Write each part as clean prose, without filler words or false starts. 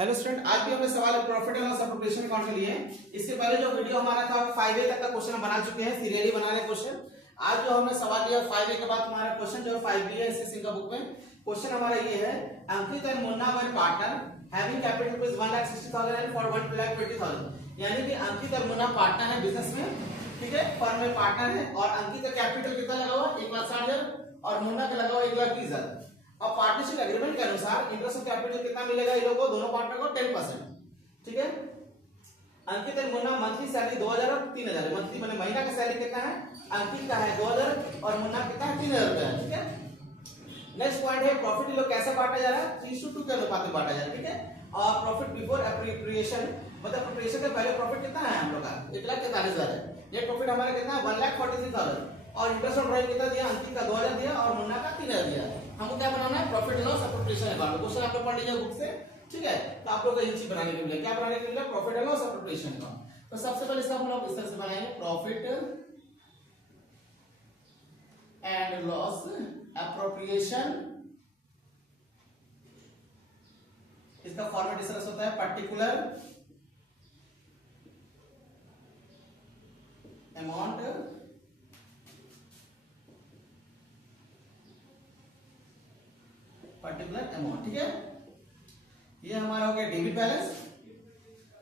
Hello student, आज भी हमें सवाल profit and loss proportion account के लिए। इससे पहले जो वीडियो हमारा था 5A तक का क्वेश्चन हम बना चुके हैं, सीरियली बना रहे क्वेश्चन। आज जो हमने सवाल लिया 5A के बाद हमारा क्वेश्चन जो 5B है एसएससी का बुक में। क्वेश्चन हमारा ये है, Ankit and Munna were partner having capital rupees 1,60,000 and for 1,20,000। यानी कि अंकित और मुन्ना पार्टनर है बिजनेस में, ठीक है, फर्म में पार्टनर है। और अंकित का कैपिटल कितना लगा हुआ 1,60,000 और मुन्ना का लगा हुआ 1,20,000। अब पार्टनरशिप एग्रीमेंट के अनुसार इंटरेस्ट ऑफ कैपिटल कितना मिलेगा इन लोगों को, दोनों पार्टनर को 10%, ठीक है। Ankit and Munna monthly salary 2,000 और 3,000 मंथली, मतलब महीना का सैलरी कितना है, अंकित का है 2,000 और मुन्ना कितना है 3,000 रुपया है, ठीक है। नेक्स्ट पॉइंट है प्रॉफिट इन लोग कैसे बांटा जा रहा है, 3:2 के अनुपात में बांटा जा रहा है, ठीक है। और प्रॉफिट बिफोर एप्रोप्रिएशन, मतलब एप्रोप्रिएशन के पहले प्रॉफिट कितना है हम लोग का 1,43,000 है। ये प्रॉफिट हमारा कितना है 1,43,000 और इंटरेस्ट ऑन ड्राइंग कितना दिया, अंकित का 2,000 दिया और मुन्ना का 3,000 दिया। हमको क्या बनाना है, profit and loss appropriation account. Question आप लोग पढ़ लीजिए बुक से, ठीक है। तो आप लोग को ये चीज बनाने के लिए क्या बनाने के लिए, profit and loss appropriation account. तो सबसे पहले इसका हम लोग इस तरह से बनाएंगे, प्रॉफिट एंड लॉस एप्रोप्रिएशन। इसका फॉर्मेट इस तरह से होता है, पर्टिकुलर अमाउंट पर्टिकुलर अमाउंट, ठीक है। ये हमारा हो गया डेबिट बैलेंस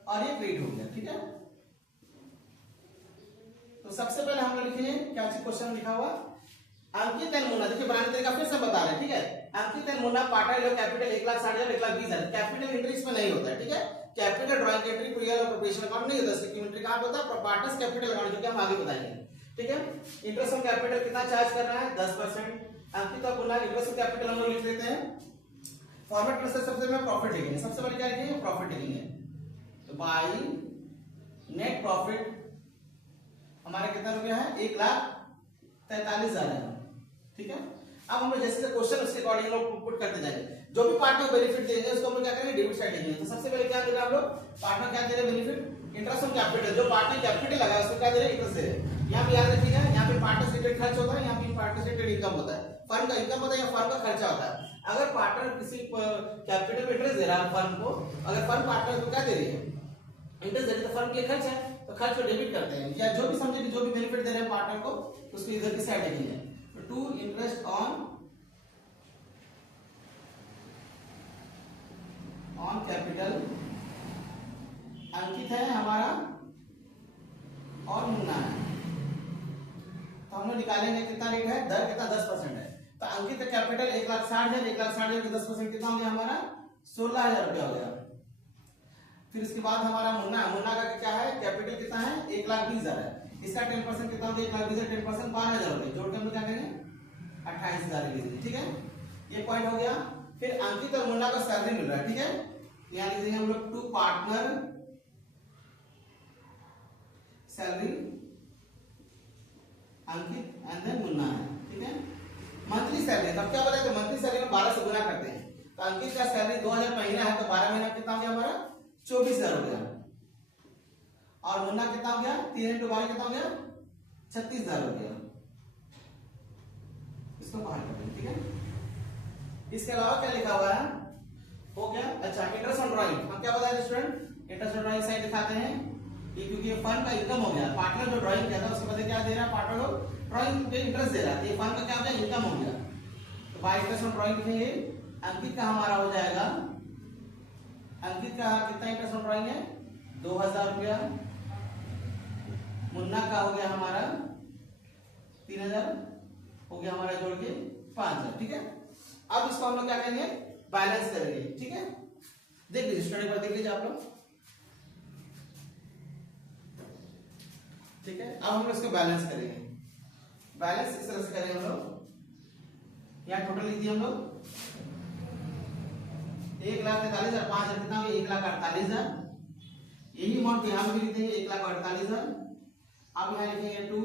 और ये क्रेडिट हो गया, ठीक है। तो सबसे पहले हम लोग लिखेंगे क्या चीज, क्वेश्चन लिखा हुआ अंकित एंड मुन्ना। देखिए बनाने तरीका फिर से बता रहे हैं, ठीक है। अंकित एंड मुन्ना पार्टनर लोग कैपिटल 1,60,000 1,20,000। कैपिटल एंट्री इसमें नहीं होता है, ठीक है। कैपिटल ड्राइंग एंट्री पीएल और प्रोपोर्शन अकाउंट नहीं होता, इसकी एंट्री कहां होता है, पार्टनर्स कैपिटल अकाउंट, जो कि हम आगे बताएंगे, ठीक है। इंटरेस्ट ऑन कैपिटल कितना चार्ज कर रहा है 10%। अंकित और मुन्ना इंटरेस्ट ऑन कैपिटल हम लोग लिख लेते हैं। फॉर्मेट में सबसे पहले प्रॉफिट लिखेंगे, सबसे पहले क्या लिखेंगे, प्रॉफिट लिखेंगे। तो बाई नेट प्रॉफिट हमारा कितना रुपया है 1,43,000 है, ठीक है। अब हम लोग जैसे क्वेश्चन उसके अकॉर्डिंग लोग पुट करते जाएंगे। जो भी पार्टनर बेनिफिट देंगे उसको हम लोग क्या करेंगे, डेबिट साइड लिखेंगे। तो सबसे पहले क्या देगा हम लोग, पार्टनर क्या दे रहे बेनिफिट, इंटरेस्ट ऑन कैपिटल। जो पार्टनर कैपिटल लगा उसको क्या दे रहे, इंटरेस्ट दे रहे। यहाँ पे याद रखिएगा, यहाँ पे पार्टनर से खर्च होता है, यहाँ पे पार्टनर से इनकम होता है। फर्म का इनकम होता है या फर्म का खर्चा होता है। अगर पार्टनर किसी कैपिटल में इंटरेस्ट दे रहा है फर्म को, अगर फर्म पार्टनर को क्या दे रही है, इंटरेस्ट दे रही है, तो फर्म के लिए खर्च है, तो खर्च को डेबिट करते हैं। या जो भी समझे कि जो भी बेनिफिट दे रहे हैं पार्टनर को, उसको इधर की साइड लिखेंगे। टू इंटरेस्ट ऑन कैपिटल अंकित है हमारा और मुन्ना है। तो हम लोग निकालेंगे कितना रेट है, दर कितना 10% है। तो अंकित का कैपिटल 1,60,000 1,60,000 के 10% कितना हो गया हमारा 16,000 रुपया हो गया। फिर इसके बाद हमारा मुन्ना का क्या है, कैपिटल कितना है 1,20,000 है। इसका 10% कितना हो गया, 1,20,000 10% 12,000 हो गया। जोड़ के हम लोग क्या करेंगे 28,000 लिखेंगे, ठीक है। ये पॉइंट हो गया। फिर अंकित और मुन्ना का सैलरी मिल रहा है, ठीक है। यहाँ लिख देंगे हम लोग two partner salary Ankit and then Munna है, ठीक है। मंथली सैलरी, तब क्या बताए, तो मंथली सैलरी में 12 से गुना करते हैं। तो अंकित का सैलरी 2,000 महीना है, तो 12 महीना कितना हो गया हमारा 24,000 हो गया। और मुन्ना कितना हो गया 3 into 12 कितना हो गया 36,000 हो गया। इसको बाहर कर देंगे, ठीक है। इसके अलावा क्या लिखा हुआ है, हो गया। अच्छा, इंटरेस्ट ऑन ड्राइंग हम क्या बताए student, interest on drawing side दिखाते हैं। ये क्योंकि फर्म का इनकम हो गया, पार्टनर जो ड्राइंग किया था उसके बदले क्या दे रहा है, पार्टनर को ड्राइंग पे इंटरेस्ट दे रहा है। ये फर्म का क्या हो गया, इनकम हो गया। तो बाय इंटरेस्ट ऑन ड्राइंग लिखेंगे। अंकित का हमारा हो जाएगा, अंकित का कितना इंटरेस्ट ऑन ड्राइंग है 2,000 रुपया। मुन्ना का हो गया हमारा 3,000 हो गया हमारा, जोड़ के 5,000, ठीक है। अब इसको हम लोग क्या करेंगे, बैलेंस करेंगे, ठीक है। देख लीजिए स्टडी पर देख लीजिए आप लोग, ठीक है। अब हम लोग इसको बैलेंस करेंगे। बैलेंस इस तरह से करेंगे हम लोग। यहाँ टोटल लिख दिए हम लोग 1,43,000 5,000 कितना हो गया 1,48,000। यही अमाउंट यहाँ पे भी लिख देंगे 1,48,000। अब यहाँ लिखेंगे टू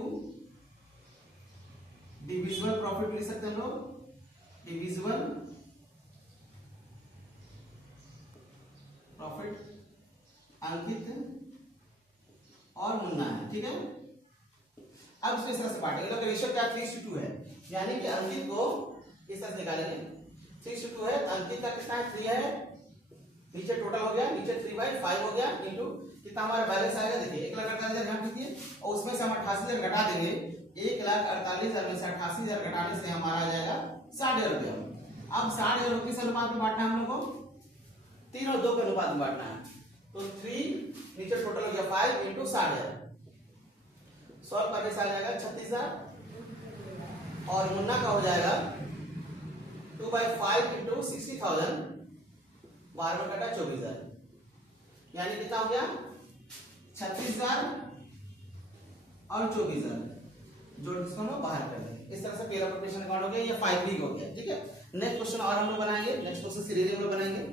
डिविजिबल प्रॉफिट लिख सकते हैं हम लोग, डिविजिबल प्रॉफिट अंकित और मुन्ना है, ठीक है। अब इसको इस तरह से बांटेंगे, लोग रेशियो क्या 3:2 है, यानी कि अंकित को इस तरह से निकालेंगे 3:2 है। अंकित का कितना है 3 है नीचे टोटल हो गया, नीचे 3/5 हो गया इंटू कितना हमारा बैलेंस आएगा देखिए 1,48,000 यहाँ कीजिए और उसमें से हम 88,000 घटा देंगे। 1,48,000 में से 88,000 घटाने से हमारा आ जाएगा 60,000 रुपया। अब 60,000 किस अनुपात में बांटना है हम लोग को? 3 और 2 के अनुपात में बांटना है। तो 3 नीचे टोटल हो गया 5 इंटू 60,000, सॉल्व करने से आ जाएगा 36,000 और मुन्ना का हो जाएगा 2/5 इंटू 60,000, 12 में कटा 24,000, यानी कितना हो गया 36,000 और 24,000 जो इसको हम बाहर कर देंगे। इस तरह से पहला प्रोपोर्शन अकाउंट हो गया, ये 5 वीक हो गया। ठीक है, नेक्स्ट क्वेश्चन और हम लोग बनाएंगे, नेक्स्ट क्वेश्चन सीरीज हम लोग बनाएंगे।